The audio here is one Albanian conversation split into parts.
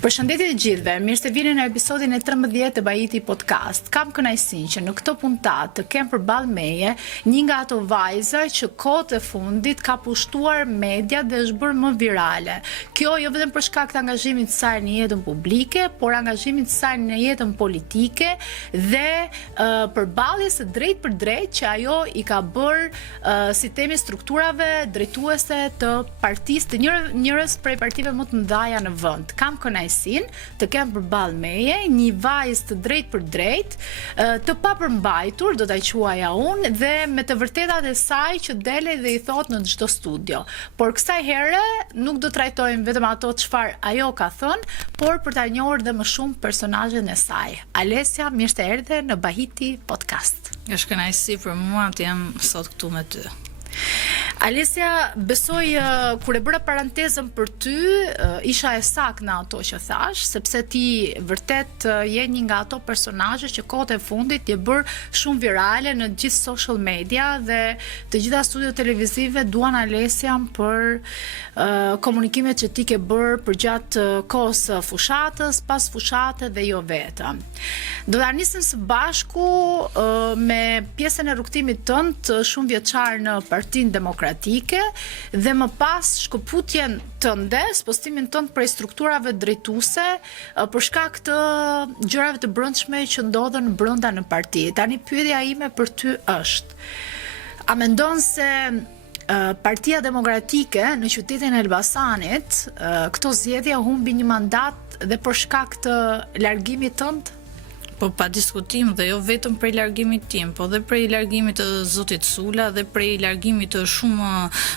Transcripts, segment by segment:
Përshëndetje të gjithëve, mirë se vini në episodin e 13 të Bajiti Podcast. Kam kënaqësinë që në këtë puntat të kem përballë meje një nga ato vajza që kohët e fundit ka pushtuar media dhe është bërë më virale. Kjo jo vetëm për shkak të angazhimit të saj në jetën publike, por angazhimit të saj në jetën politike dhe përballjes së drejt për drejt që ajo i ka bërë si themi strukturave drejtuese të partisë të njërës prej partive më të mëdha në vend. Kam të kem përballë meje një vajzë të drejt për drejt, të papërmbajtur, do ta quaja unë, dhe me të vërtetat e saj që dele dhe i thot në çdo studio. Por kësaj here nuk do trajtojmë vetëm ato çfarë ajo ka thënë, por për ta njohur dhe më shumë personazhen e saj. Alesia, mirë se erdhe në Bajiti Podcast. Është kënaqësi për mua të jam sot këtu me ty. Alesia, besoj kur e bëra parantezën për ty, isha e saktë në ato që thash, sepse ti vërtet je një nga ato personazhe që kohët e fundit je bërë shumë virale në gjithë social media dhe të gjitha studiot televizive duan Alesian për komunikimet që ti ke bërë përgjatë kohës fushatës, pas fushate dhe jo vetëm. Do ta nisim së bashku me pjesën e rrugtimit tënd shumë vjeçar në Partinë Demokratike dhe më pas shkëputjen tënde, postimin tënd prej strukturave drejtuese për shkak të gjërave të brendshme që ndodhen brenda në parti. Tani pyetja ime për ty është: a mendon se Partia Demokratike në qytetin e Elbasanit këto zgjedhje humbi një mandat dhe për shkak të largimit tënd? Po pa diskutim dhe jo vetëm prej largimit tim, po dhe prej largimit të zotit Sula dhe prej largimit të shumë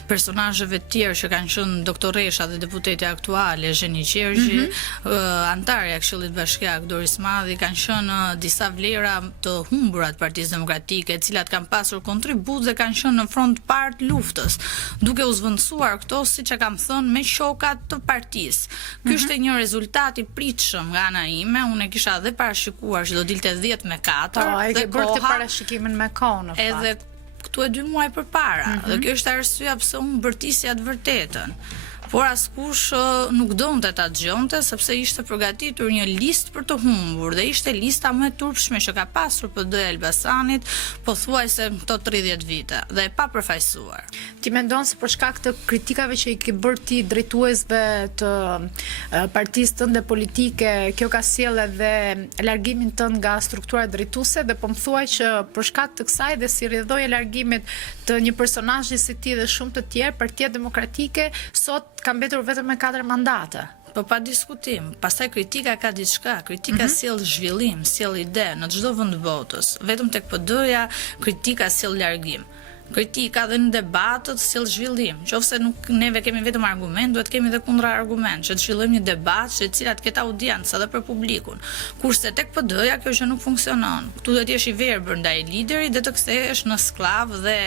personazheve të tjerë që kanë qenë doktoresha dhe deputete aktuale, Zheni Qergji, antarja e Këshillit Bashkiak Doris Madhi, kanë qenë disa vlera të humbura të Partisë Demokratike, të cilat kanë pasur kontribut dhe kanë qenë në front par të luftës, duke u zvendësuar këto siç e kam thënë me shokat të partisë. Ky është një rezultat i pritshëm nga ana ime, unë e kisha edhe parashikuar do dilte 10-4 dhe koha parashikimin me kohë në fakt. Edhe këtu e 2 muaj përpara. Dhe kjo është arsyeja pse unë bërtisja të vërtetën. Por askush nuk donte ta dëgjonte sepse ishte përgatitur një listë për të humbur dhe ishte lista më e turpshme që ka pasur PD-ja e Elbasanit pothuajse këto 30 vite dhe e papërfaqësuar. Ti mendon se për shkak të kritikave që i ke bërë ti drejtuesve të partisë tënde politike, kjo ka sjellë edhe largimin tënd nga struktura drejtuese dhe po më thuaj që për shkak të kësaj dhe si rrjedhoi e largimit të një personazhi si ti dhe shumë të tjerë, Partia Demokratike sot ka mbetur vetëm me 4 mandate. Po pa diskutim. Pastaj kritika ka diçka, kritika sjell zhvillim, sjell ide në çdo vend të botës. Vetëm tek PD-ja kritika sjell largim. Kritika dhe në debatët sjell zhvillim. Qofse nuk neve kemi vetëm argument, duhet kemi edhe kontraargument, që të zhvillojmë një debat që cilat ketë audiencë edhe për publikun. Kurse tek PD-ja kjo që nuk funksionon. Ktu duhet jesh i verbër ndaj liderit dhe të kthehesh në sklav dhe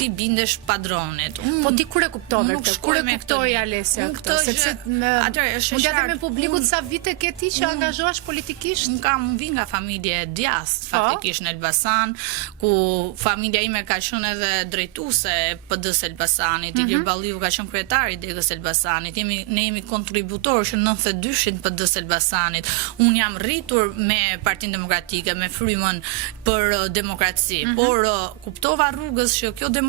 ti bindesh padronit. Po ti kur e kuptove këtë? Kur e kuptoi Alesia këtë? Sepse atëherë është mund t'japim publikut sa vite ke ti që angazhohesh politikisht? Unë vi nga familje e djast faktikisht në Elbasan, ku familja ime ka qenë edhe drejtuese e PD-s Elbasanit, Ilir Balliu ka qenë kryetari i Degës Elbasanit, ne jemi kontributorë që 92-shin PD-s Elbasanit. Unë jam rritur me Partinë Demokratike, me frymën për demokraci, por kuptova rrugës që kjo demokracia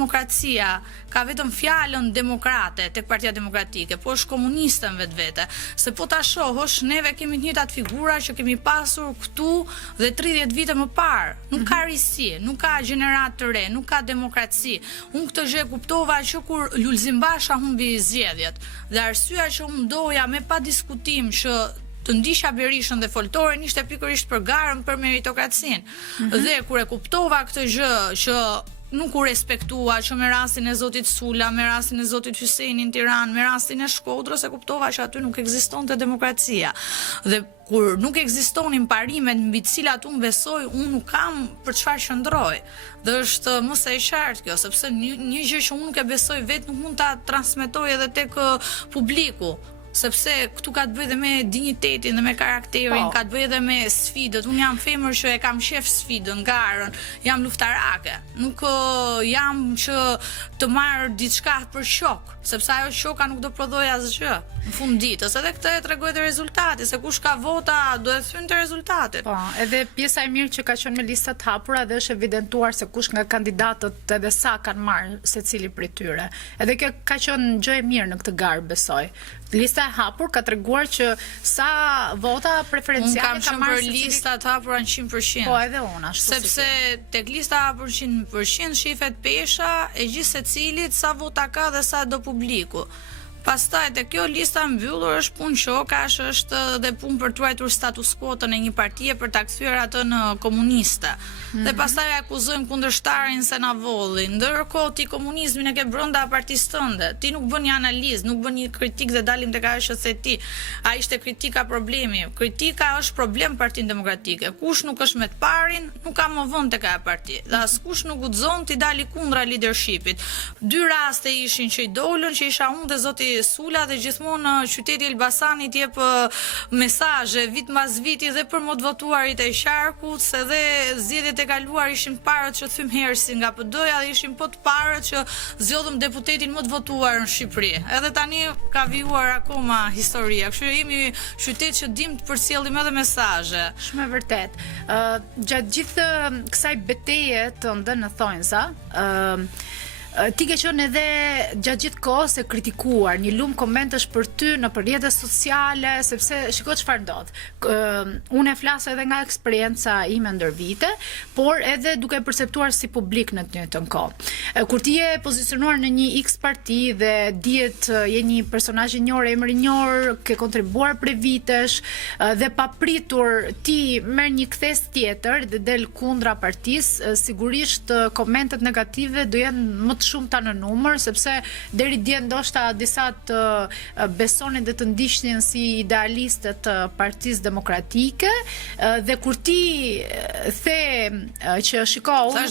ka vetëm fjalën demokrate tek Partia Demokratike, po është komuniste në vetvete. Se po ta shohësh, neve kemi të njëjtat figura që kemi pasur këtu dhe 30 vite më parë. Nuk ka risi, nuk ka gjenerat të re, nuk ka demokraci. Unë këtë gjë kuptova që kur Lulzim Basha humbi zgjedhjet. Dhe arsyeja që unë doja me pa diskutim që të ndisha Berishën dhe foltoren ishte pikërisht për garën për meritokracinë. Dhe kur e kuptova këtë gjë që nuk u respektua, që me rastin e zotit Sula, me rastin e zotit Hysenin në Tiranë, me rastin e Shkodrës, e kuptova që aty nuk ekzistonte demokracia. Dhe kur nuk ekzistonin parimet mbi të cilat unë besoj, unë nuk kam për çfarë qëndroj. Dhe është mos e qartë kjo, sepse një gjë që unë nuk e besoj vetë nuk mund ta transmetoj edhe tek publiku. sepse këtu ka të bëjë dhe me dinjitetin dhe me karakterin, ka të bëjë dhe me sfidët. Unë jam femër që e kam shef sfidën, garën, jam luftarake. Nuk jam që të marr diçka për shok, sepse ajo shoka nuk do prodhoj asgjë në fund ditës. Edhe këtë e tregoj dhe rezultati, se kush ka vota do e thyn të rezultatit. Po, edhe pjesa e mirë që ka qenë me listat hapura dhe është evidentuar se kush nga kandidatët edhe sa kanë marrë secili prej tyre. Edhe kjo ka qenë gjë e mirë në këtë garë, besoj. Lista e hapur ka treguar që sa vota preferenciale ka marrë secili. Unë kam qenë për lista të hapura 100%. Po, edhe unë ashtu. Sepse tek lista e hapur 100% shifet pesha e gjithë secilit sa vota ka dhe sa do publiku. Pastaj te kjo lista mbyllur është punë qokash, është dhe punë për të ruajtur status quo-n e një partie për ta kthyer atë në komuniste. Dhe pastaj akuzojmë kundërshtarin se na volli. Ndërkohë ti komunizmin e ke brenda partisë tënde. Ti nuk bën një analizë, nuk bën një kritik dhe dalim tek ajo që the ti. Ai ishte kritika problemi. Kritika është problem Partinë Demokratike. Kush nuk është me të parin, nuk ka më vend tek ajo parti. Dhe askush nuk guxon ti dali kundra leadershipit. Dy raste ishin që i dolën, që isha unë dhe zoti Sula, dhe gjithmonë qyteti Elbasanit jep mesazhe vit mbas viti dhe për më të votuarit e qarkut, se dhe zgjedhjet e kaluar ishin parët që thym hersi nga PD-ja dhe ishin po të parët që zgjodhëm deputetin më të votuar në Shqipëri. Edhe tani ka vijuar akoma historia. Kështu jemi qytet që dim të përcjellim edhe mesazhe. Shumë e vërtet. Gjatë gjithë kësaj beteje të ndën në thonjza, ti ke qenë edhe gjatë gjithë kohës e kritikuar, një lumë komentesh për ty në rrjetet sociale, sepse shiko çfarë ndodh. Unë e flas edhe nga eksperjenca ime ndër vite, por edhe duke e perceptuar si publik në të njëjtën kohë. Kur ti je pozicionuar në një X parti dhe dihet je një personazh i njohur, emër i njohur, ke kontribuar prej vitesh dhe papritur ti merr një kthes tjetër dhe del kundra partisë, sigurisht komentet negative do jenë më të shumta në numër, sepse deri dje ndoshta disa të besonin dhe të ndiqnin si idealiste të Partisë Demokratike, dhe kur ti the që shiko, unë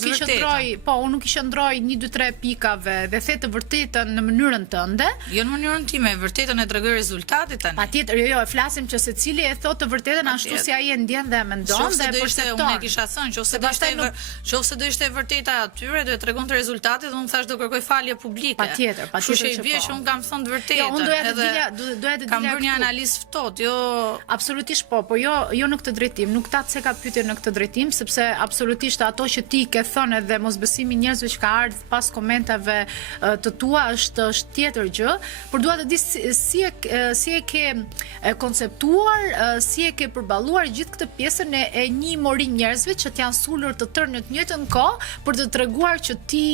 nuk i qëndroj 1, 2, 3 pikave dhe the të vërtetën në mënyrën tënde. Jo në mënyrën time, vërtetën e tregoj rezultatit tani. Patjetër, jo, e flasim që secili e thotë të vërtetën ashtu si ai e ndjen dhe e mendon dhe e percepton. Unë e kisha thënë, nëse do ishte e vërteta atyre, do të tregonte rezultatit, unë thash do kërkoj falje publike. Patjetër që vjen që unë kam thënë të vërtetën. Jo, unë doja të kam bërë një analizë ftohtë, jo. Absolutisht po jo në këtë drejtim, nuk ta se ka pyetje në këtë drejtim, sepse absolutisht ato që ti ke thënë edhe mosbesimi i njerëzve që ka ardhur pas komentave të tua është tjetër gjë, por dua të di si e ke konceptuar, si e ke përballuar gjithë këtë pjesën e një mori njerëzve që t'janë sulur të tërë në të njëjtën kohë për të treguar që ti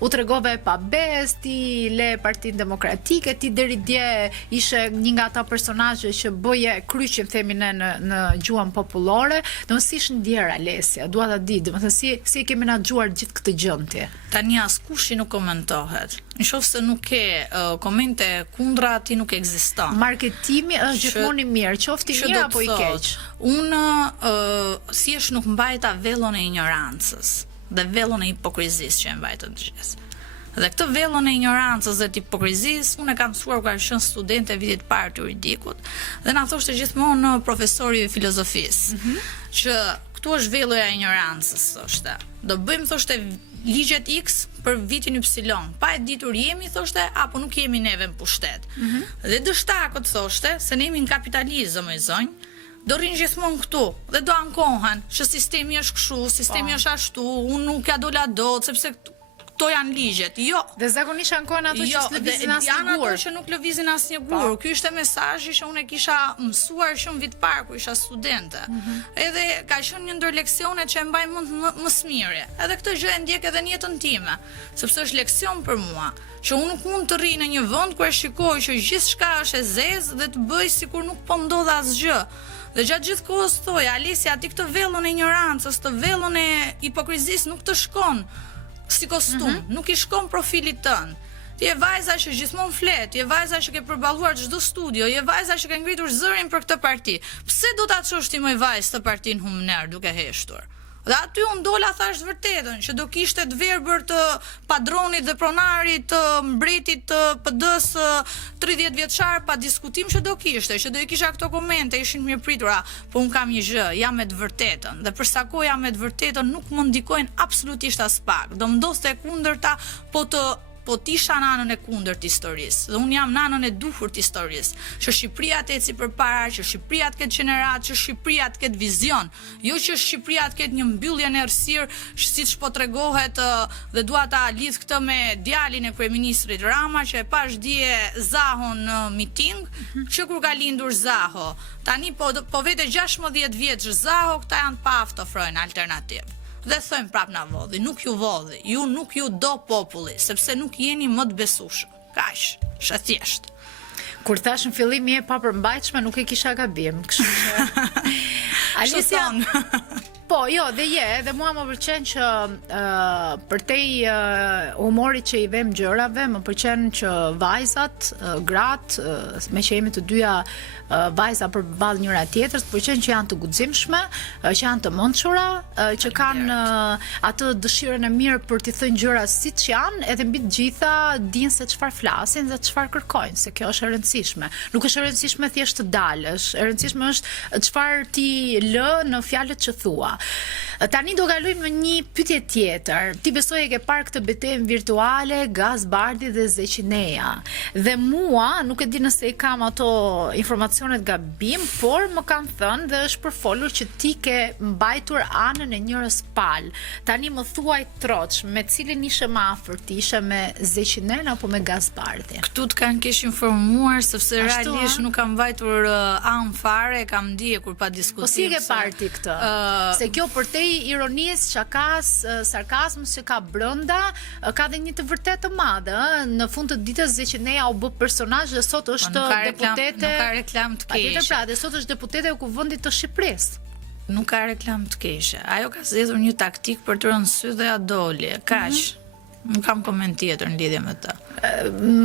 u tregove pa bes, ti le Partinë Demokratike, ti deri dje ishe një nga ata personazhe që bëje kryqin, themi ne në gjuhën popullore. Domethënë si është ndjer Alesia? Dua ta di, domethënë si e ke menaxhuar gjithë këtë gjë ti? Tani askush nuk komentohet. Nëse nuk ke komente kundra, ti nuk ekziston. Marketimi është gjithmonë i mirë, qoftë i mirë apo i keq. Unë thjesht nuk mbajta vellon e ignorancës dhe vellon e hipokrizisë që e mbajtë të gjithë. Dhe këtë vellon e ignorancës dhe të hipokrizisë unë e kam mësuar kur qenë studente vitit parë të juridikut, dhe na thoshte gjithmonë profesori i filozofisë, që këtu është velloja e ignorancës, thoshte. Do bëjmë, thoshte, ligjet X për vitin Y, pa e ditur jemi, thoshte, apo nuk jemi neve në pushtet. Dhe dështakët, thoshte, se ne jemi në kapitalizëm, e zonjë, do rinë gjithmonë këtu dhe do ankohen që sistemi është kështu, sistemi është ashtu, unë nuk ja dola dot, sepse këto janë ligjet. Jo. Dhe zakonisht ankohen ato që lëvizin asnjë gur. Janë ato që nuk lëvizin asnjë gur. Ky ishte mesazhi që unë e kisha mësuar shumë vit parë kur isha studente. Edhe ka qenë një ndër leksionet që e mbaj mend më së miri. Edhe këtë gjë e ndjek edhe në jetën time, sepse është leksion për mua, që unë nuk mund të rri në një vend ku e shikoj që gjithçka është e zezë dhe të bëj sikur nuk po ndodh asgjë. Dhe gjatë gjithë kohës thoj, Alesia, ti këtë vellon e ignorancës, të vellon e hipokrizisë nuk të shkon si kostum, nuk i shkon profilit tënd. Ti je vajza që gjithmonë flet, ti je vajza që ke përballuar çdo studio, je vajza që ke ngritur zërin për këtë parti. Pse do ta çosh ti më vajzë të partinë humner duke heshtur? Dhe aty unë dola thash vërtetën, që do kishte të verbër të padronit dhe pronarit të mbretit të PD-s 30 vjeçar pa diskutim që do kishte, që do i kisha këto komente, ishin mirëpritura, po unë kam një gjë, jam me të vërtetën, dhe për sa kohë jam me të vërtetën nuk më ndikojnë absolutisht as pak. Do mdoste e kundërta, po t'isha në anën e kundërt të historisë. Dhe unë jam në anën e duhur të historisë. Që Shqipëria të eci përpara, që Shqipëria të ketë qenerat, që Shqipëria të ketë vizion. Jo që Shqipëria të ketë një mbyllje në errësirë, siç po tregohet dhe dua ta lidh këtë me djalin e kryeministrit Rama, që e pash dje Zahon në miting, që kur ka lindur Zaho, tani po vete 16 vjeç Zaho, këta janë pa aftë ofrojnë alternativë. Dhe thojmë prap na vodhi, nuk ju vodhi, ju nuk ju do populli, sepse nuk jeni më të besueshëm. Kaq, është thjesht. Kur thash në fillim je pa përmbajtshme, nuk e kisha gabim, kështu që Alesia, po, jo, dhe mua më pëlqen që përtej humorit që i vëm gjërave, më pëlqen që vajzat, gratë, me që jemi të dyja vajza përballë njëra tjetrës, pëlqen që janë të guximshme, që janë të mençura, që kanë atë dëshirën e mirë për t'i thënë gjërat siç janë, edhe mbi të gjitha dinë se çfarë flasin dhe çfarë kërkojnë, se kjo është e rëndësishme. Nuk është e rëndësishme thjesht të dalësh, e rëndësishme është çfarë ti lë në fjalët që thua. Tani do kalojmë në një pyetje tjetër. Ti besoj e ke parë këtë betejë virtuale Gaz Bardhi dhe Zeqineja. Dhe mua nuk e di nëse i kam ato informacionet gabim, por më kanë thënë dhe është përfolur që ti ke mbajtur anën e njërës palë. Tani më thuaj troç, me cilin ishe më afërt, ishe me Zeqinen apo me Gaz Bardhi? Këtu të kanë kesh informuar, sepse realisht nuk kam mbajtur anë fare, kam ndjekur pa diskutim. Po si ke parë ti këtë? Se kjo përtej ironisë, shakas, sarkazmës që ka brenda, ka dhe një të vërtetë të madhe. Në fund të ditës Zeqineja u bë personazh dhe sot është deputete. Nuk ka reklam të keqe. Pra, dhe sot është deputete e Kuvendit të Shqipërisë. Nuk ka reklam të keqe. Ajo ka zgjedhur një taktik për të rënë sy dhe ja doli. Kaq. Nuk kam koment tjetër në lidhje me të.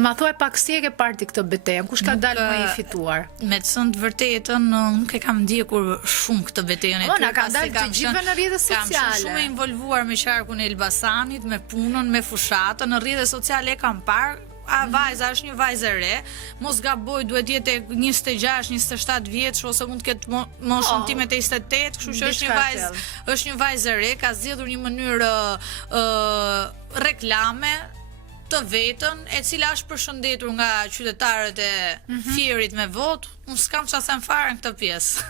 Ma thuaj pak si e ke parti këtë betejë, kush ka dalë më i fituar? Me të thënë të vërtetën, nuk e kam ndjekur shumë këtë betejën e tyre. Na ka dalë të gjithëve në rrjetet sociale. Kam qenë shumë e involvuar me qarkun e Elbasanit, me punën, me fushatën, në rrjetet sociale e kam parë. Vajza është një vajzë e re, mos gaboj, duhet jetë 26-27 vjeç ose mund të ketë moshën time të 28, kështu që është një vajzë e re, ka zgjedhur një mënyrë reklame të vetën, e cila është përshëndetur nga qytetarët e Fierit me votë. Unë s'kam çfarë them fare në këtë pjesë.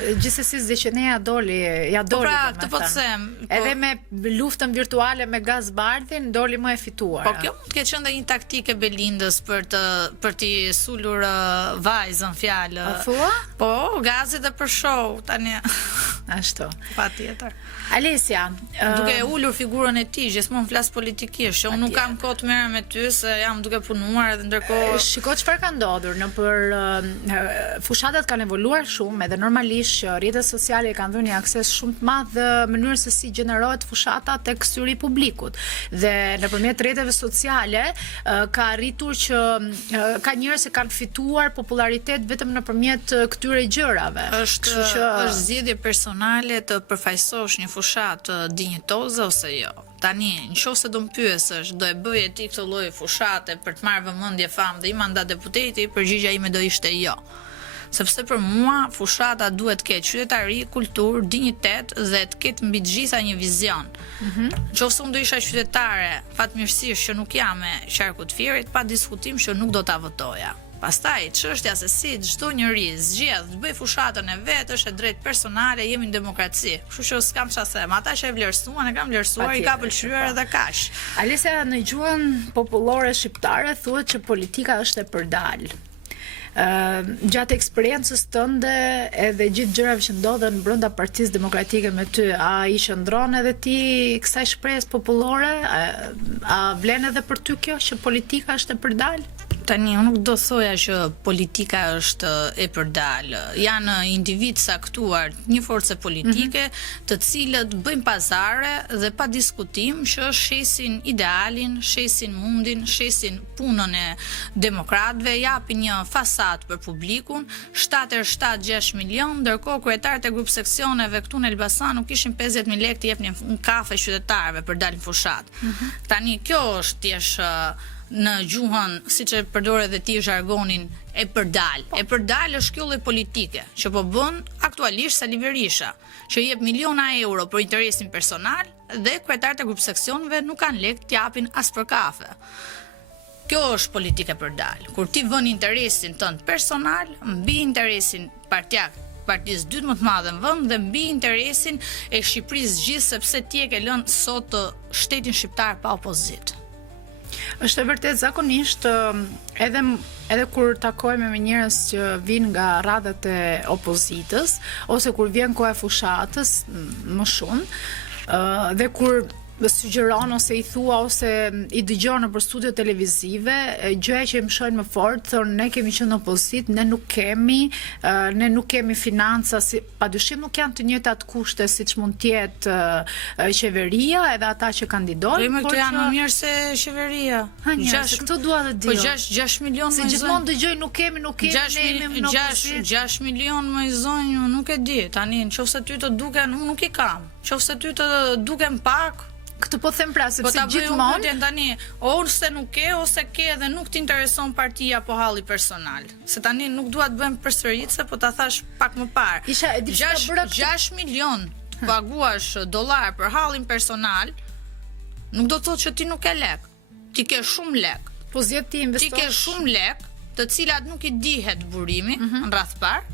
Gjithsesi Zeqineja doli, ja doli. Pra, këtë po të them. Edhe me luftën virtuale me Gaz Bardhin doli më e fituar. Po kjo mund të ketë qenë dhe një taktikë e Belindës për t'i sulur vajzën fjalë. A thua? Po, Gazi dhe për show tani. Ashtu. Patjetër. Alesia, duke ulur figurën e tij, gjithmonë flas politikisht, unë nuk kam kohë të merrem me ty se jam duke punuar edhe ndërkohë. Shiko çfarë ka ndodhur fushatat kanë evoluar shumë, edhe normalisht që rrjetet sociale kanë dhënë një akses shumë të madh në mënyrën se si gjenerohet fushata tek syri i publikut. Dhe nëpërmjet rrjeteve sociale ka arritur që ka njerëz që kanë fituar popularitet vetëm nëpërmjet këtyre gjërave. Është zgjedhje personale të përfaqësosh një fushat dinjitoze ose jo. Tani, nëse do më pyesësh, do e bëje ti këtë lloj fushate për të marrë vëmendje, famë dhe i mandat deputeti, përgjigja ime do ishte jo. Sepse për mua fushata duhet të ketë qytetari, kulturë, dinjitet dhe të ketë mbi të gjitha një vizion. Nëse unë do isha qytetare, fatmirësisht që nuk jam me qarku të Fierit, pa diskutim që nuk do ta votoja. Pastaj, çështja se si çdo njeri zgjedh të bëj fushatën e vet është e drejtë personale, jemi në demokraci. Kështu që s'kam çfarë them. Ata që e vlerësuan, e kam vlerësuar, i ka pëlqyer edhe kaq. Alesia, në gjuhën popullore shqiptare thuhet që politika është e përdal. Gjatë eksperiencës tënde edhe gjithë gjërave që ndodhen brenda Partisë Demokratike me ty, a i shëndron edhe ti kësaj shprehjes popullore? A vlen edhe për ty kjo që politika është e përdal? Tani, unë nuk do thoja që politika është e përdalë. Janë individ saktuar, një forcë politike, të cilët bëjnë pazare dhe pa diskutim që shesin idealin, shesin mundin, shesin punën e demokratëve, japin një fasad për publikun, 7,6 milion, ndërkohë kryetarët e grup seksioneve këtu në Elbasan nuk kishin 50.000 lekë të jepnin një kafe qytetarëve për dalin fushat. Tani, kjo është thjesht në gjuhën, siç e përdor edhe ti zhargonin, e përdal. E përdal është kjo lloj politike që po bën aktualisht Sali Berisha, që jep miliona euro për interesin personal dhe kryetarët e grup seksioneve nuk kanë lekë të japin as për kafe. Kjo është politike përdal. Kur ti vën interesin tënd personal mbi interesin partisë dytë më të madhe në vend dhe mbi interesin e Shqipërisë gjithë, sepse ti e ke lënë sot shtetin shqiptar pa opozitë. Është e vërtet zakonisht edhe kur takojmë me njerëz që vinë nga radhat e opozitës ose kur vjen koha e fushatës më shumë dhe kur sugjeron ose i thua ose i dëgjon nëpër studio televizive, gjëja që më shojnë më fort, thonë ne kemi qenë opozit, ne nuk kemi financa, padyshim nuk janë të njëjtat kushte siç mund të jetë qeveria edhe ata që kandidojnë. Por këto janë më mirë se qeveria. Këtë dua të di. Po 6 milion se gjithmonë dëgjoj nuk kemi, ne jemi në opozit. 6 milion më i zonjë, nuk e di. Tani nëse ty të duken, unë nuk i kam. Nëse ty të duken pak, këtë po them pra, sepse gjithmonë tani ose nuk ke ose ke dhe nuk t'intereson partia po halli personal. Se tani nuk dua të bëjmë përsëritse, po ta thash pak më parë. 6 milion të paguash dollar për hallin personal, nuk do të thotë që ti nuk ke lek. Ti ke shumë lek. Po zgjedh ti investosh. Ti ke shumë lek, të cilat nuk i dihet burimi në radh parë,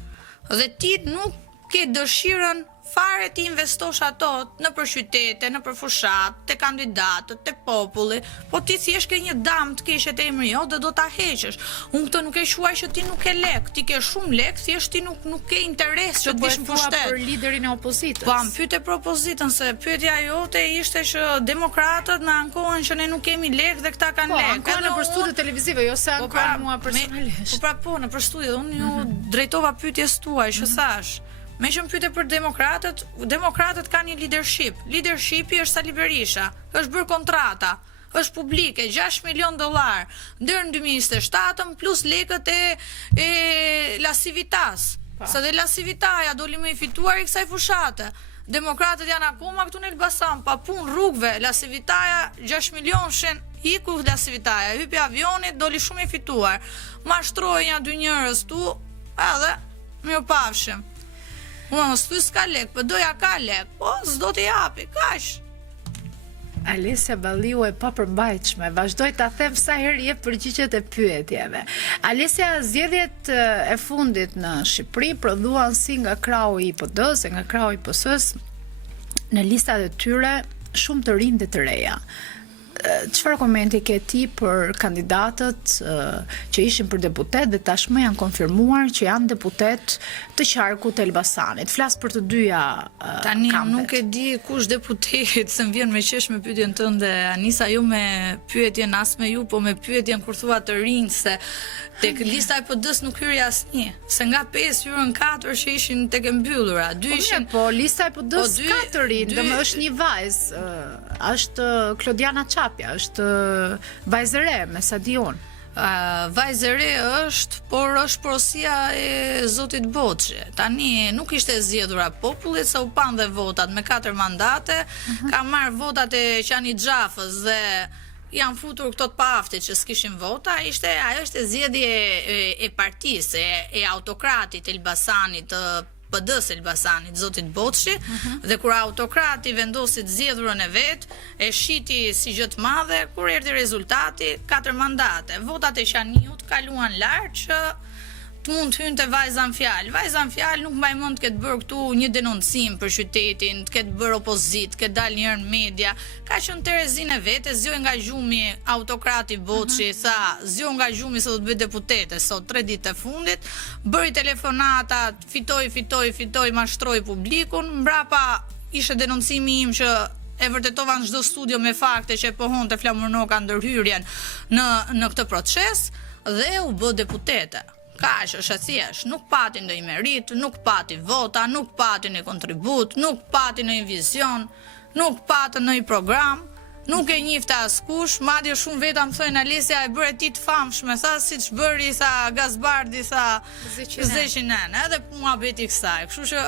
dhe ti nuk ke dëshirën fare ti investosh ato në për qytete, në për fushat, të kandidatët, të populli, po ti thjesht ke një dam të keqe të emri jo dhe do ta heqësh. Unë këtë nuk e shuaj që ti nuk ke lek, ti ke shumë lek, thjesht ti nuk ke interes që të ish në pushtet. Për liderin e opozitës. Po, më pyete për opozitën, se pyetja jote ishte që demokratët na ankohen që ne nuk kemi lek dhe këta kanë lek. Po, ankohen nëpër studio televizive, jo se ankohen mua personalisht. Po, nëpër studio, unë ju drejtova pyetjes tuaj, që thash. Me që më pyete për demokratët kanë një leadership. Leadershipi është Sali Berisha, është bërë kontrata, është publike, 6 milion dollar, deri në 2027 plus lekët e La Civitas. Sa dhe La Civitaja doli më i fituar i kësaj fushate. Demokratët janë akoma këtu në Elbasan, pa punë rrugëve, La Civitaja 6 milion shen iku La Civitaja, hypi avionit, doli shumë i fituar. Mashtroi një dy njerëz tu, edhe mirë pafshim. Unë s'ty s'ka lek, për doja ka lek, po s'do t'i japi, kash. Alesia Balliu e papërmbajtshme, vazhdoj ta them sa herë jep përgjigjet e pyetjeve. Alesia, zgjedhjet e fundit në Shqipëri prodhuan si nga krau i PD-s, nga krau i PS-s, në listat e tyre shumë të rinj dhe të reja. Çfarë komenti ke ti për kandidatët që ishin për deputet dhe tashmë janë konfirmuar që janë deputet të qarkut të Elbasanit? Flas për të dyja kampet. Tani nuk e di kush deputet, se më vjen me qesh me pyetjen tënde, Anisa, jo me pyetjen as me ju, po me pyetjen kur thua të rinj, se tek lista e PD-s nuk hyri asnjë, se nga 5 hyrën 4 që ishin tek e mbyllura, 2 ishin. Po lista e PD-s ka të rinj, domethënë është një vajzë, është Klodiana Çapja, është vajzë e re, me sa di unë. Vajzë e re është, por është porosia e zotit Boçi. Tani nuk ishte zgjedhura popullit, se u pan dhe votat me 4 mandate, ka marrë votat e Qani Xhafës dhe janë futur këto të paaftit që s'kishin vota. Ajo ishte zgjedhje e partisë, e autokratit Elbasanit, PD-s Elbasanit, zotit Boçi, dhe kur autokrati vendosi të zgjedhurën e vet, e shiti si gjë të madhe, kur erdhi rezultati, 4 mandate. Votat e Qaniut kaluan lart që të mund të hynte vajza në fjalë. Vajza në fjalë nuk mbaj mend të ketë bërë këtu një denoncim për qytetin, të ketë bërë opozit, të ketë dalë njërë në media. Ka qenë Terezin e vete, zjoj nga gjumi autokrati Boçi, tha, zjoj nga gjumi se do të bëj deputete, sot 3 ditë e fundit, bëri telefonata, fitoj, mashtroi publikun, mbrapa ishte denoncimi im që e vërtetova në çdo studio me fakte që e pohonte Flamur Noka ndërhyrjen në këtë proces. dhe u bë deputete. Kaq është e thjeshtë, nuk pati ndonjë merit, nuk pati vota, nuk pati ndonjë kontribut, nuk pati ndonjë vizion, nuk pati ndonjë program, nuk e njifte askush, madje shumë veta më thojnë Alesia e bëre ti të famshme, tha siç bëri sa Gazbardi, sa Zeqinen, edhe muhabeti kësaj. Kështu që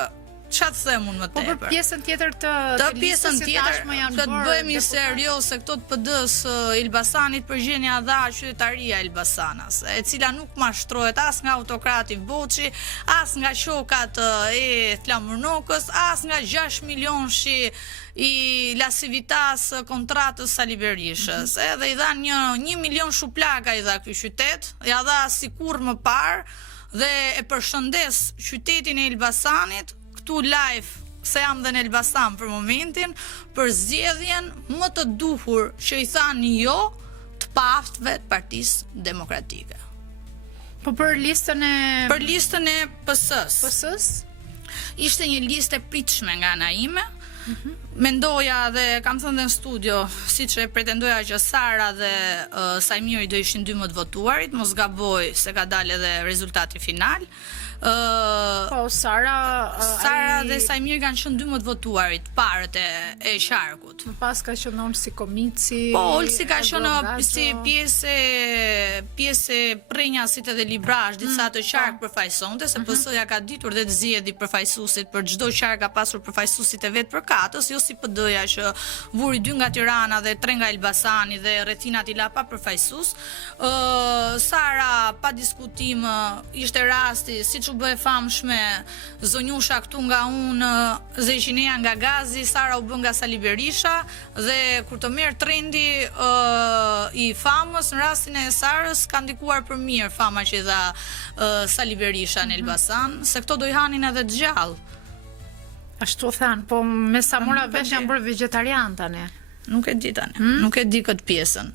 çfarë të them unë më tepër. Po për pjesën tjetër të pjesën tjetër do të bëhemi serioz se këto të PD-s Elbasanit përgjigjenja dha qytetaria Elbasanas, e cila nuk mashtrohet as nga autokrati Boçi, as nga shokat e Flamurnokës, as nga 6 milionshi i Lasivitas kontratës Sali Berishës. Edhe i dha 1 milion shuplaka i dha ky qytet, ja dha sikur më parë dhe e përshëndes qytetin e Elbasanit këtu live, se jam dhe në Elbasan për momentin, për zgjedhjen më të duhur që i thanë jo të paftëve të Partisë Demokratike. Po për listën e PS-s. PS-s? Ishte një listë e pritshme nga ana ime. Mendoja dhe kam thënë në studio, siç e pretendoja që Sara dhe Sajmiri do ishin dy më të votuarit, mos gaboj se ka dalë edhe rezultati final. Po Sara dhe Sajmiri kanë qenë dy më të votuarit, parët e qarkut. Më pas ka qenë Olsi Komici. Po Olsi ka qenë si pjesë prenjasit edhe librazh, disa të qark përfaqësonte, se PS-ja ka ditur dhe të zgjedhë përfaqësuesit për çdo qark ka pasur përfaqësuesit e vet për katës, jo si PD-ja që vuri 2 nga Tirana dhe 3 nga Elbasani dhe rrethinat i la pa përfaqësues. Sara pa diskutim ishte rasti, siç u bë e famshme Zonjusha këtu nga unë, Zeqinea nga Gazi, Sara u bë nga Sali Berisha, dhe kur të merr trendi i famës, në rastin e Sarës ka ndikuar për mirë fama që i dha Sali Berisha në Elbasan, se këto do i hanin edhe të gjallë. Ashtu thanë, po me sa mora vesh janë bërë vegetarian tani. Nuk e di tani, nuk e di këtë pjesën.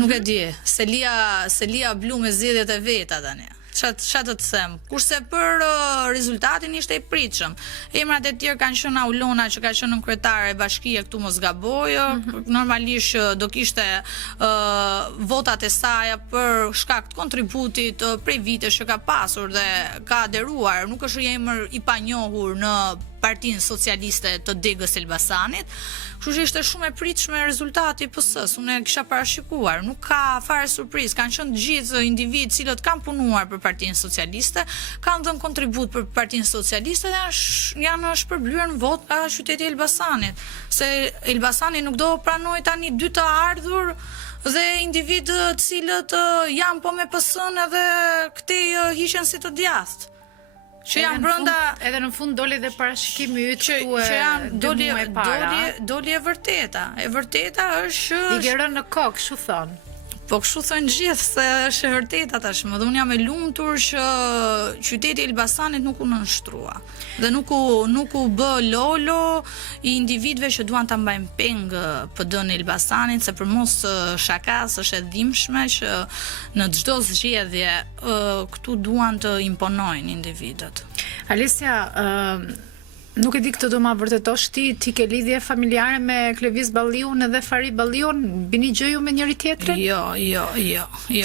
Nuk e di, Selia Blu me zgjedhjet e veta tani. Çfarë të them? Kurse për rezultatin ishte i pritshëm. Emrat e tjerë kanë qenë Aulona që ka qenë kryetare e bashkie këtu mos gaboj, normalisht do kishte votat e saj për shkak të kontributit prej vitesh që ka pasur dhe ka aderuar, nuk është emër i panjohur në Partinë Socialiste të Degës Elbasanit. Kështu që ishte shumë e pritshme rezultati i PS-s. Unë e kisha parashikuar, nuk ka fare surprizë. Kanë qenë të gjithë individ cilët kanë punuar për Partinë Socialiste, kanë dhënë kontribut për Partinë Socialiste dhe janë shpërblyer në votë nga qyteti i Elbasanit. Se Elbasani nuk do pranoj tani dy të ardhur dhe individë të cilët janë po me PS-n edhe këtej hiqen si të djathtë. Që janë brenda edhe në fund doli dhe parashikimi yt që janë doli e vërteta. E vërteta është i gjerën në kokë, kështu thon. Po kështu thonë gjithë se është e vërteta tashmë. Dhe unë jam e lumtur që qyteti i Elbasanit nuk u nënshtrua. Dhe nuk u bë lolo i individëve që duan ta mbajnë peng PD-n e Elbasanit, se për mos shakas është e dhimbshme që në çdo zgjedhje këtu duan të imponojnë individët. Alesia, nuk e di këtë do ma vërtetosh ti ke lidhje familjare me Klevis Balliun edhe Fari Balliun, bini gjëju me njëri tjetrin? Jo.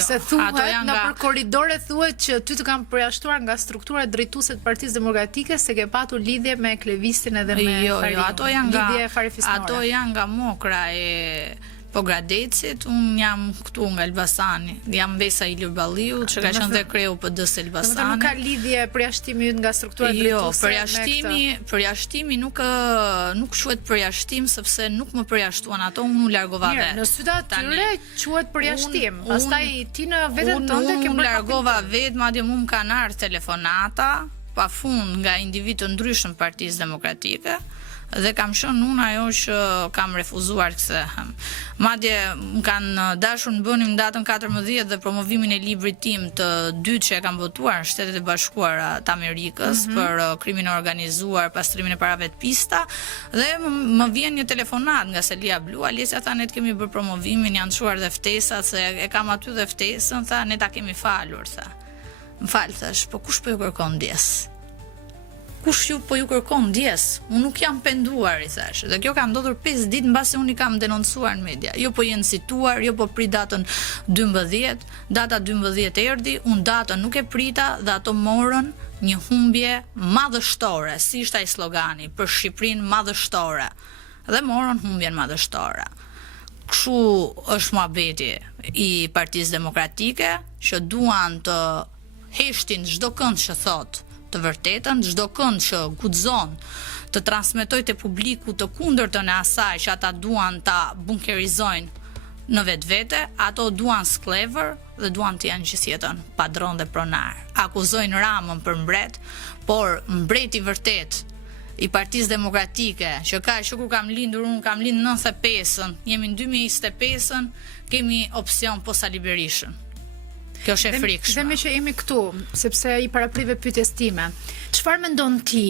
Se thuhet në për korridore thuhet që ty të kanë përjashtuar nga struktura drejtuese të Partisë Demokratike se ke patur lidhje me Klevisin edhe me Farin. Ato janë nga mokra e Pogradecit, unë jam këtu nga Elbasani, jam Vesa Ilir Balliu, që ka qenë dhe kreu PD-s Elbasani. Nuk ka lidhje përjashtimi nga struktura drejtuese? Jo, përjashtimi nuk quhet përjashtim, sepse nuk më përjashtuan ato, unë u largova vetë. Në sytë atyre quhet përjashtim. Pastaj ti në veten tënde ke bërë. Unë largova vetë, madje më kanë ardhur telefonata pafund nga individ të ndryshëm Partisë Demokratike. Dhe kam qenë unë ajo që kam refuzuar të kthehem. Madje më kanë dashur në bënim datën 14 dhe promovimin e librit tim të dytë që e kam votuar në Shtetet e Bashkuara të Amerikës për krimin e organizuar, pastrimin e parave të pista, dhe më vjen një telefonat nga Selia Blu, Alesia tha ne kemi bërë promovimin, janë çuar dhe ftesat, se e kam aty dhe ftesën, tha ne ta kemi falur, tha. Më fal, thash, po kush po ju kërkon ndjes? kush ju po ju kërkon ndjes? Unë nuk jam penduar, i thash. Dhe kjo ka ndodhur 5 ditë mbasi unë i kam denoncuar në media. Jo po jenë situar, jo po prit datën 12, data 12 erdhi, unë datën nuk e prita dhe ato morën një humbje madhështore, si ishte ai slogani, për Shqipërinë madhështore. Dhe morën humbjen madhështore. Kështu është muhabeti i Partisë Demokratike, që duan të heshtin çdo kënd që thot të vërtetën, çdo kënd që guxon të transmetoj te publiku të kundërtën e asaj që ata duan ta bunkerizojnë në vetvete, ato duan sklever dhe duan të janë gjithjetën padron dhe pronar. Akuzojnë Ramën për mbret, por mbreti vërtet i Partisë Demokratike, që kur kam lindur, unë kam lindur 95-ën, jemi në 2025-ën, kemi opsion po Sali Berishën. Kjo është e frikshme. Dhe me që jemi këtu, sepse i paraprive pyetjes time, çfarë mendon ti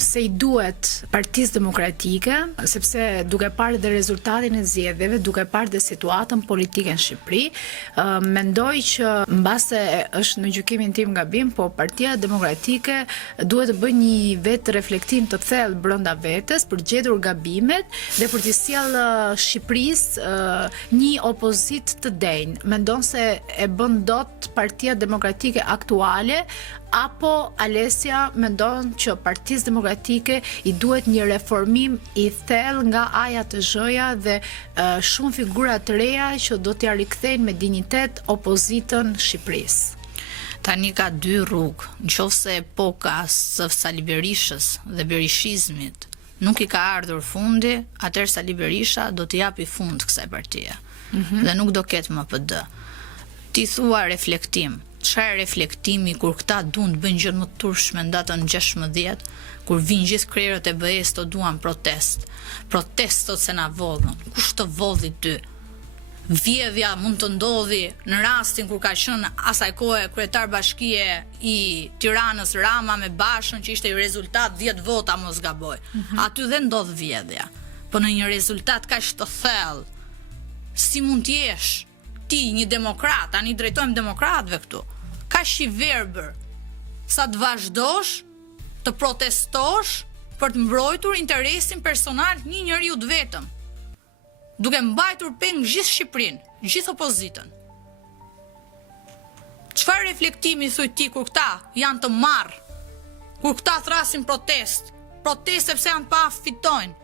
se i duhet Partisë Demokratike, sepse duke parë dhe rezultatin e zgjedhjeve, duke parë dhe situatën politike në Shqipëri, mendoj që mbase është në gjykimin tim gabim, po Partia Demokratike duhet të bëjë një vetë reflektim të thellë brenda vetes për gjetur gabimet dhe për të sjellë Shqipërisë një opozit të denjë. Mendon se e bën dot Partia Demokratike aktuale, apo Alesia mendon që Partisë Demokratike i duhet një reformim i thellë nga A-ja te Z-ja dhe shumë figura të reja që do t'ja rikthejnë me dinjitet opozitën Shqipërisë? Tani ka dy rrugë. Nëse epoka së Sali Berishës dhe berishizmit nuk i ka ardhur fundi, atëherë Sali Berisha do t'i japi fund kësaj partie. Dhe nuk do ketë më PD. Ti thua reflektim. Çfarë reflektimi kur këta duan të bëjnë gjë më të turpshme në datën 16, kur vinë gjithë krerët e BE-s të duan protest. Protestot se na vodhën. Kush të vodhi ty? Vjedhja mund të ndodhi në rastin kur ka qenë asaj kohe kryetar bashkie i Tiranës Rama me Bashën, që ishte i rezultat 10 vota mos gaboj. Aty dhe ndodh vjedhja. Po në një rezultat kaq të thellë, si mund të jesh ti një demokrat, tani drejtojmë demokratëve këtu, ka i verbër sa të vazhdosh të protestosh për të mbrojtur interesin personal një njeriu të vetëm, duke mbajtur peng gjithë Shqipërinë, gjithë opozitën. Çfarë reflektimi thuj ti kur këta janë të marrë, kur këta thrasin protest sepse janë pa fitojnë,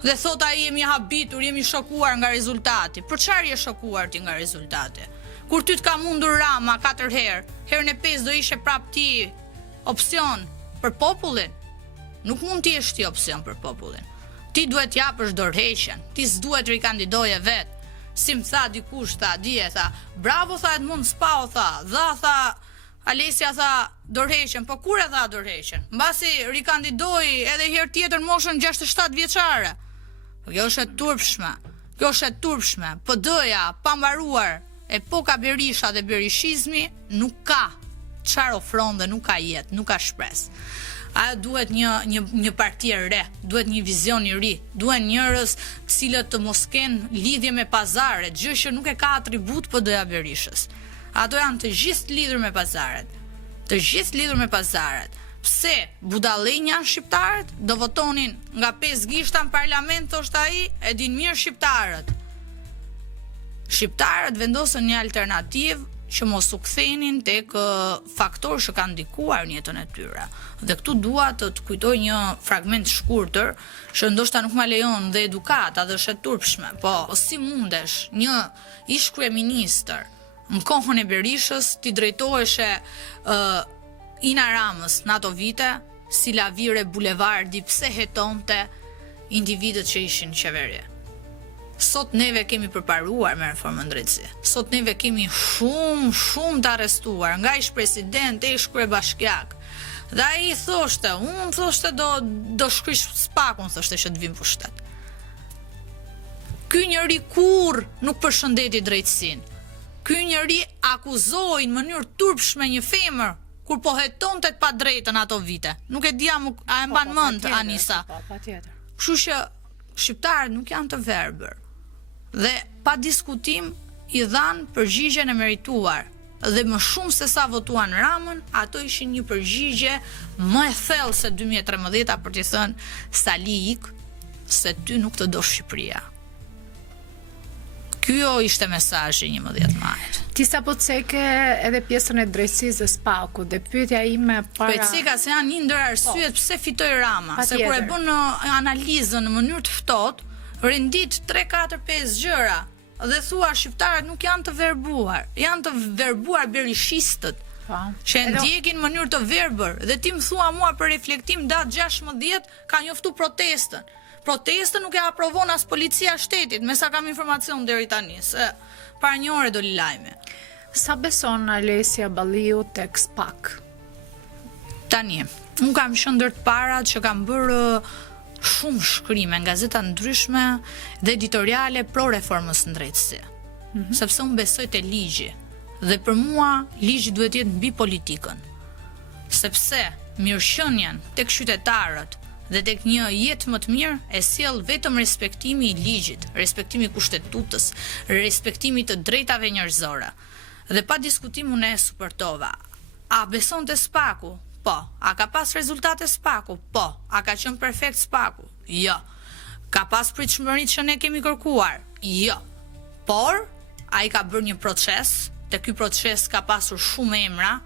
dhe thot ai jemi habitur, jemi shokuar nga rezultati. Për çfarë je shokuar ti nga rezultati? Kur ty të ka mundur Rama 4 herë, herën e 5 do ishe prap ti opsion për popullin? Nuk mund të jesh ti opsion për popullin. Ti duhet japësh dorëheqjen, ti s'duhet rikandidoje vet. Si më tha dikush, tha, bravo tha Edmund Spau, tha Alesia tha dorëheqjen, po kur e tha dorëheqjen? Mbasi rikandidoi edhe herë tjetër moshën 67 vjeçare. Kjo është e turpshme. PD-ja pa mbaruar epoka Berisha dhe berishizmi nuk ka çfarë ofron dhe nuk ka jetë, nuk ka shpresë. Ajo duhet një parti e re, duhet një vizion i ri, duhet njerëz të cilët të mos kenë lidhje me pazaret, gjë që nuk e ka atribut PD-ja Berishës. Ato janë të gjithë lidhur me pazaret. Pse budallënj janë shqiptarët, do votonin nga 5 gishta në parlament, thoshte ai, e din mirë shqiptarët. Shqiptarët vendosën një alternativë që mos u kthenin tek faktorë që kanë ndikuar në jetën e tyre. Dhe këtu dua të kujtoj një fragment shkurtër që ndoshta nuk ma lejon dhe edukata dhe është e turpshme, po si mundesh një ish kryeministër në kohën e Berishës ti drejtoheshe Ina Ramës në ato vite, si lavire bulevardi, pse hetonte individët që ishin në qeveri. Sot neve kemi përparuar me reformën drejtësi. Sot neve kemi shumë të arrestuar, nga ish president e ish kryebashkiak. Dhe ai thoshte, unë thoshte do shkrysh spakun, thoshte që të vim pushtet. Ky njeri kur nuk përshëndeti drejtësinë. Ky njeri akuzoi në mënyrë turpshme një femër kur po hetonte pa drejtën ato vite. Nuk e dia a e mban mend Anisa. Kështu që shqiptarët nuk janë të verbër. Dhe pa diskutim i dhan përgjigjen e merituar. dhe më shumë se sa votuan Ramën, ato ishin një përgjigje më e thellë se 2013 për t'i thënë Sali ik, se ty nuk të do Shqipëria. Kjo ishte mesazhi 11 majit. Ti sapo ceke edhe pjesën e drejtësisë së SPAK-ut, dhe pyetja ime para... Po ceka se janë një ndër arsyet pse fitoi Rama, se kur e bën analizën në mënyrë të ftohtë, rendit 3, 4, 5 gjëra dhe thua shqiptarët nuk janë të verbuar, janë të verbuar berishistët, që ndjekin në mënyrë të verbër, dhe ti më thua mua për reflektim datë 16 ka njoftu protestën. Protestën nuk e aprovon as policia shtetit, me sa kam informacion deri tani, se para një ore doli lajme. Sa beson Alesia Balliu tek SPAK? Tani, unë kam qenë ndër të parat që kam bërë shumë shkrime në gazeta ndryshme dhe editoriale pro reformës në drejtësi. Sepse unë besoj te ligji, dhe për mua ligji duhet jetë mbi politikën. Sepse mirëqenien tek qytetarët dhe tek një jetë më të mirë e sjell vetëm respektimi i ligjit, respektimi i kushtetutës, respektimi të drejtave njerëzore. Dhe pa diskutim unë e suportova. A beson te SPAK-u? Po. A ka pas rezultate SPAK-u? Po. A ka qenë perfekt SPAK-u? Jo. Ka pas pritshmëritë që ne kemi kërkuar? Jo. Por ai ka bërë një proces, te ky proces ka pasur shumë emra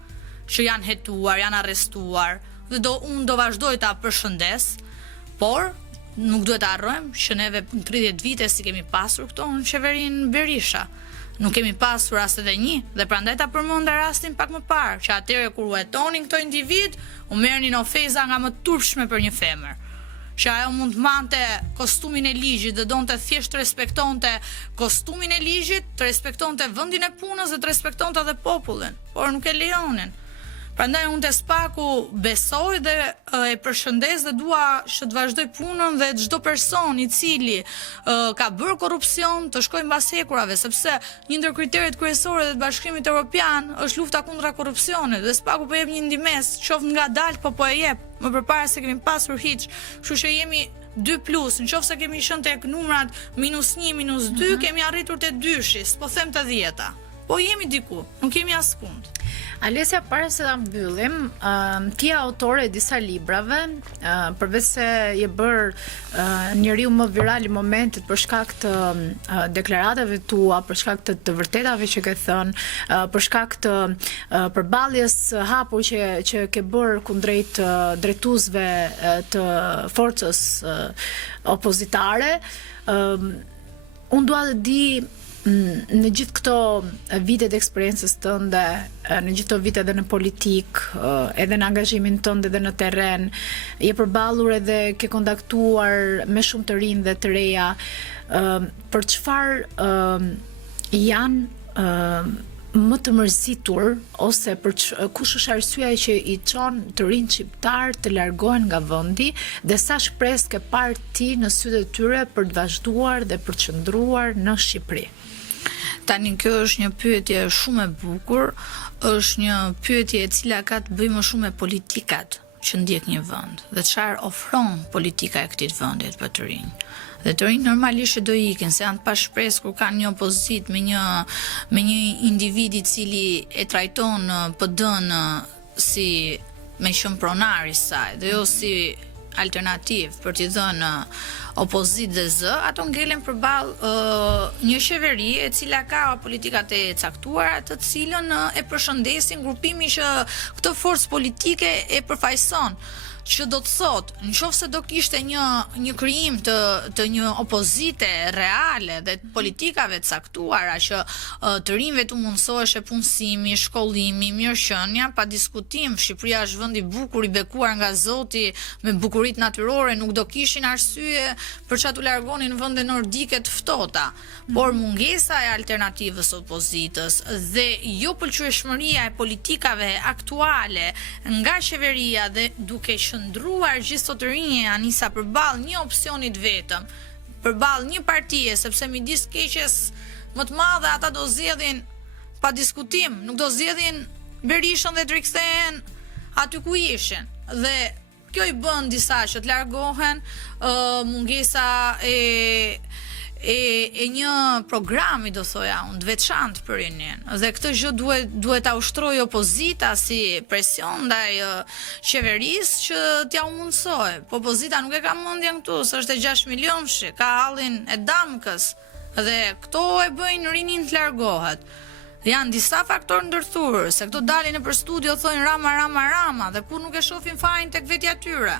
që janë hetuar, janë arrestuar, dhe unë do vazhdoj ta përshëndes, por nuk duhet të harrojmë që neve në 30 vite si kemi pasur këto në qeverinë Berisha. Nuk kemi pasur as edhe një, dhe prandaj ta përmenda rastin pak më parë, që atëherë kur u hetonin këto individ, u merrnin ofeza nga më turpshme për një femër. Që ajo mund të mante kostumin e ligjit dhe donte thjesht të respektonte kostumin e ligjit, të respektonte vendin e punës dhe të respektonte edhe popullin, por nuk e lejonin. Prandaj unë te SPAK-u besoj dhe e përshëndes dhe dua që të vazhdoj punën dhe çdo person i cili ka bërë korrupsion të shkojë mbas hekurave, sepse një ndër kriteret kryesore të Bashkimit Evropian është lufta kundra korrupsionit dhe SPAK-u po jep një ndihmës, qoftë ngadalë, po e jep, më përpara se kemi pasur hiç, kështu që jemi 2+, nëse kemi qenë tek numrat -1, -2, kemi arritur te 2-shi, po them te 10-ta. Po jemi diku, nuk kemi askund. Alesia, para se ta mbyllim, ti je autore e disa librave, përveç se je bërë njeriu më viral i momentit për shkak të deklaratave tua, për shkak të vërtetave që ke thënë, për shkak të përballjes hapur që ke bërë kundrejt drejtuesve të forcës opozitare, unë dua të di në gjithë këto vitet e eksperiencës tënde, në gjithë këto vite edhe në politik, edhe në angazhimin tënd edhe në terren, je përballur edhe ke kontaktuar me shumë të rinj dhe të reja, për çfarë janë më të mërzitur, ose kush është arsyeja që i çon të rinj shqiptar të largohen nga vendi, dhe sa shpresë ke parë ti në sytë e tyre për të vazhduar dhe për të qëndruar në Shqipëri? Tani kjo është një pyetje shumë e bukur, është një pyetje e cila ka të bëjë më shumë me politikat që ndjek një vend dhe çfarë ofron politika e këtij vendi për të rinj. Dhe të rinj normalisht do ikin, se janë pa shpresë kur kanë një opozit me një individ i cili e trajton PD-n si me qenë pronar i saj, dhe jo si alternativ për t'i dhënë opozit dhe zë, ato ngelen përballë një qeveri e cila ka politikat e caktuara, të cilën e përshëndesin grupimi që këtë forcë politike e përfaqëson. Që do të thotë, nëse do kishte një krijim të një opozite reale dhe politikave të caktuara që të rinjve të mundësoheshe punësimi, shkollimi, mirëqenia, pa diskutim, Shqipëria është vend i bukur, i bekuar nga Zoti, me bukuritë natyrore, nuk do kishin arsye për çfarë të largonin në vende nordike të ftohta. Por mungesa e alternativës opozitës dhe jo pëlqyeshmëria e politikave aktuale nga qeveria dhe duke qëndruar gjithë sot të rinje Anisa përballë një opsionit vetëm, përballë një partie, sepse midis keqes më të madhe ata do zgjedhin pa diskutim, nuk do zgjedhin Berishën dhe të rikthehen aty ku ishin. Dhe kjo i bën disa që të largohen, mungesa e një programi, do thoja unë, të veçantë për rinin. Dhe këtë gjë duhet ta ushtrojë opozita si presion ndaj qeverisë që t'ja u mundsoj. Po opozita nuk e ka mendjen këtu, s'është e 6 milionshi, ka hallin e damkës. Dhe këto e bëjnë rinin të largohet. Janë disa faktorë ndërthurë, se këto dalin nëpër studio thonë Rama, dhe kur nuk e shohin fajin tek vetja tyre.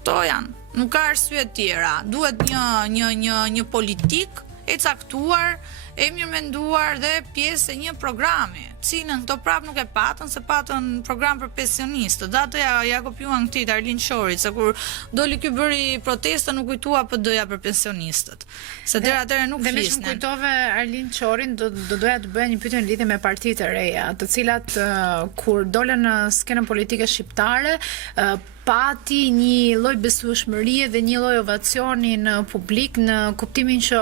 Këto janë. Nuk ka arsye tjera. Duhet një politik e caktuar, e mirëmenduar dhe pjesë e një programi. Cilën këto prap nuk e patën, se patën program për pensionistët. Datë ja kopjuan këtij Arlin Qorit, se kur doli ky bëri protesta nuk kujtua PD-ja për pensionistët. Se deri atëherë nuk flisnin. Dhe më kujtove Arlin Qorin, doja të bëja një pyetje në lidhje me partitë e reja, të cilat kur dolën në skenën politike shqiptare, pati një lloj besueshmërie dhe një lloj ovacioni në publik, në kuptimin që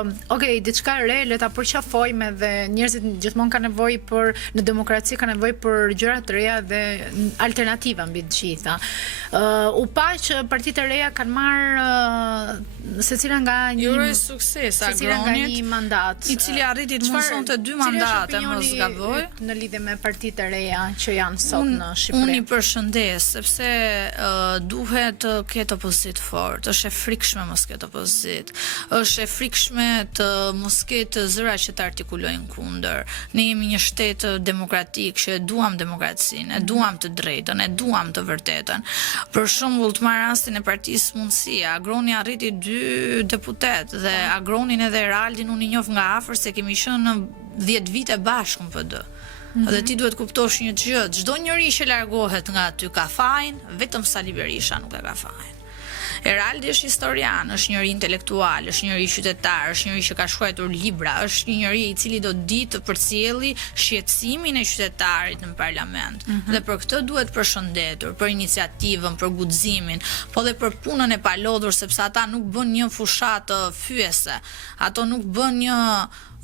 diçka e re le ta përqafojmë, dhe njerëzit gjithmonë kanë nevojë për, në demokraci kanë nevojë për gjëra të reja dhe alternativa mbi të gjitha. U pa që partitë e reja kanë marrë secila nga një sukses Agronit, një mandat, i cili arriti të mundësonte 2 mandate, mos gaboj, në lidhje me partitë e reja që janë sot në Shqipëri. Unë i përshëndes, sepse duhet të ketë opozit fort, është e frikshme mos ketë opozit, është e frikshme të mos ketë zëra që të artikulojnë kundër. Ne jemi një shtet demokratik që e duam demokracinë, e duam të drejtën, e duam të vërtetën. Për shembull, të marr rastin e Partisë Mundësia, Agroni arriti 2 deputet, dhe Agronin edhe Eraldin unë i njoh nga afër se kemi qenë 10 vite bashkë në PD. Dhe ti duhet kuptosh një gjë, çdo njeri që largohet nga aty ka fajin, vetëm Sali Berisha nuk e ka fajin. Eraldi është historian, është njëri intelektual, është njëri qytetar, është njëri që ka shkruar libra, është një njeri i cili do ditë të përcjelli shqetësimin e qytetarit në parlament. Dhe për këtë duhet përshëndetur, për iniciativën, për guximin, po dhe për punën e palodhur, sepse ata nuk bën një fushat fyese, ato nuk bën një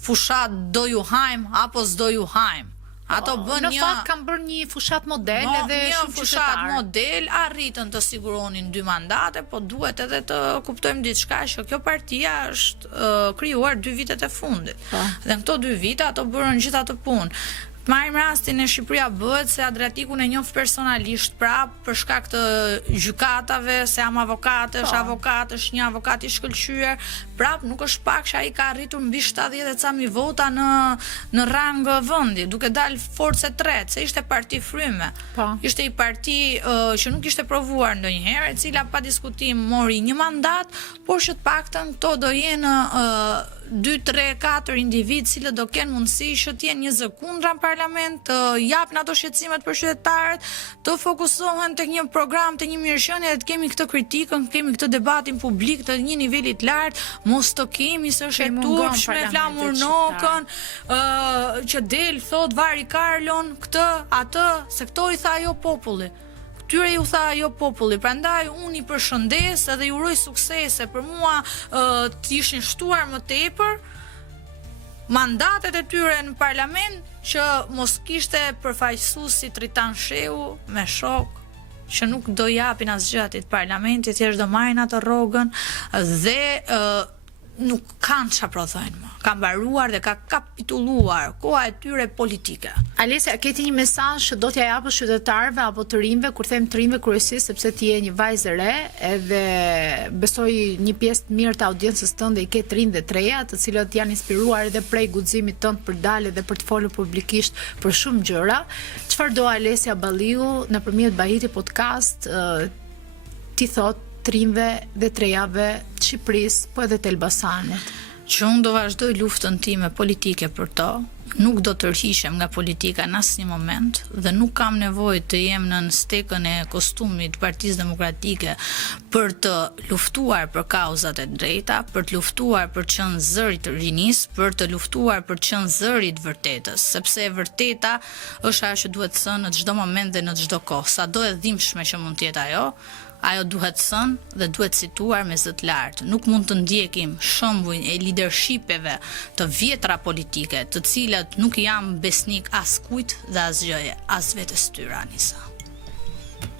fushat do ju hajm apo s'do ju hajm. Ato bën në fakt kanë bërë një fushat model edhe shumë fushat model, arritën të siguronin 2 mandate, po duhet edhe të kuptojmë diçka që kjo partia është krijuar 2 vitet e fundit. Dhe në këto 2 vite ato bërën gjithë atë punë. Marrim rastin e Shqipëria bëhet se Adriatikun e njoh personalisht prap për shkak të gjykatave, se jam avokatësh, një avokat i shkëlqyer, prap nuk është pak që ai ka arritur mbi 70 e ca mijë vota në rang vendi, duke dalë forcë tretë, se ishte parti fryme. Ishte i parti që nuk ishte provuar ndonjëherë, e cila pa diskutim mori një mandat, por që të paktën këto do jenë 2, 3, 4 individ cilët do kenë mundësi që të jenë një zë kundra në parlament, të japin ato shqetësimet për qytetarët, të fokusohen tek një program të një mirëqenie, dhe të kemi këtë kritikën, kemi këtë debatin publik të një niveli të lartë, mos të kemi se është e turpshme Flamur Nokën, që del thot Vari Karlon, këtë, atë, se këto i tha ajo populli. Tyre ju tha ajo populli, prandaj unë i përshëndes edhe ju uroj suksese. Për mua të ishin shtuar më tepër mandatet e tyre në parlament, që mos kishte përfaqësues si Tritan Shehu me shok që nuk do japin asgjë atit parlamentit, thjesht do marrin atë rrogën dhe nuk kanë çfarë prodhojnë më. Ka mbaruar dhe ka kapitulluar koha e tyre politike. Alesia, ke ti një mesazh që do t'ja japësh qytetarëve apo të rinjve, kur them të rinjve kryesisht sepse ti je një vajzë e re, edhe besoj një pjesë të mirë të audiencës tënde i ke të rinj dhe të reja, të cilët janë inspiruar edhe prej guximit tënd për dalë dhe për të folur publikisht për shumë gjëra. Çfarë do Alesia Balliu nëpërmjet Bahiti Podcast ti thot të rinjve dhe të rejave të Shqipërisë, po edhe të Elbasanit? Që unë do vazhdoj luftën time politike për to, nuk do të tërhiqem nga politika në asnjë moment dhe nuk kam nevojë të jem në stekën e kostumit të Partisë Demokratike për të luftuar për kauzat e drejta, për të luftuar për të qenë zëri të rinisë, për të luftuar për të qenë zëri të vërtetës, sepse e vërteta është ajo që duhet të thënë në çdo moment dhe në çdo kohë, sado e dhimbshme që mund të jetë ajo duhet thënë dhe duhet cituar me zë të lartë. Nuk mund të ndjekim shembujin e leadershipeve të vjetra politike, të cilat nuk jam besnik as kujt dhe asgjëje, as vetes tyre, Anisa.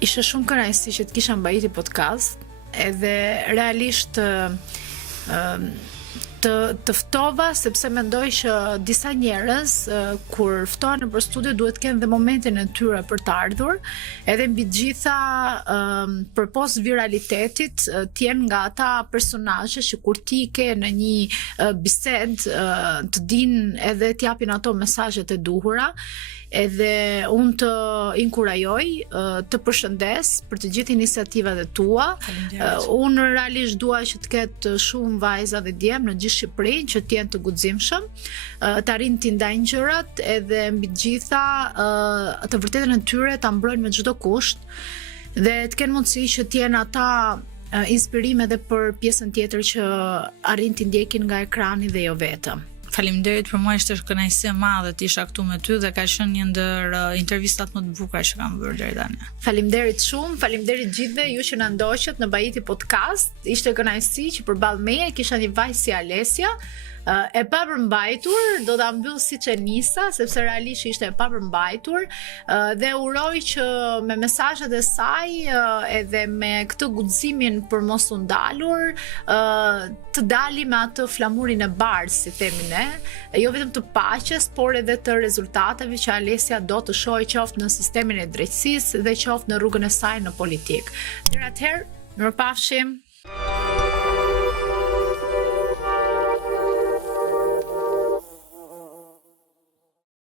Ishte shumë kënaqësi që të kisha në Bahiti Podcast, edhe realisht të ftova sepse mendoj që disa njerëz kur ftohen nëpër studio duhet të kenë dhe momentin e tyre për të ardhur, edhe mbi të gjitha përpos viralitetit të jenë nga ata personazhe që kur ti ke në një bisedë të dinë edhe të japin ato mesazhet e duhura. Edhe unë të inkurajoj, të përshëndes për të gjithë iniciativat e tua. Unë realisht dua që të ketë shumë vajza dhe djem në gjithë Shqipërinë që të jenë të guximshëm, të arrijnë të ndajnë gjërat edhe mbi të gjitha të vërtetën e tyre ta mbrojnë me çdo kusht dhe të kenë mundësi që të jenë ata inspirime edhe për pjesën tjetër që arrin të ndjekin nga ekrani dhe jo vetëm. Faleminderit, për mua ishte kënaqësi e madhe të isha këtu me ty dhe ka qenë një ndër intervistat më të bukura që kam bërë deri tani. Faleminderit shumë, faleminderit gjithëve ju që na ndoqët në Bajiti Podcast. Ishte kënaqësi që përballë meje kisha një vajzë si Alesia, e papërmbajtur, do ta mbyll siç e nisa, sepse realisht ishte e papërmbajtur, dhe uroj që me mesazhet e saj edhe me këtë guximin për mos u ndalur, të dalim me atë flamurin e bardhë, si themi ne, jo vetëm të paqes, por edhe të rezultateve që Alesia do të shohë qoftë në sistemin e drejtësisë dhe qoftë në rrugën e saj në politik. Deri atëherë, mirupafshim.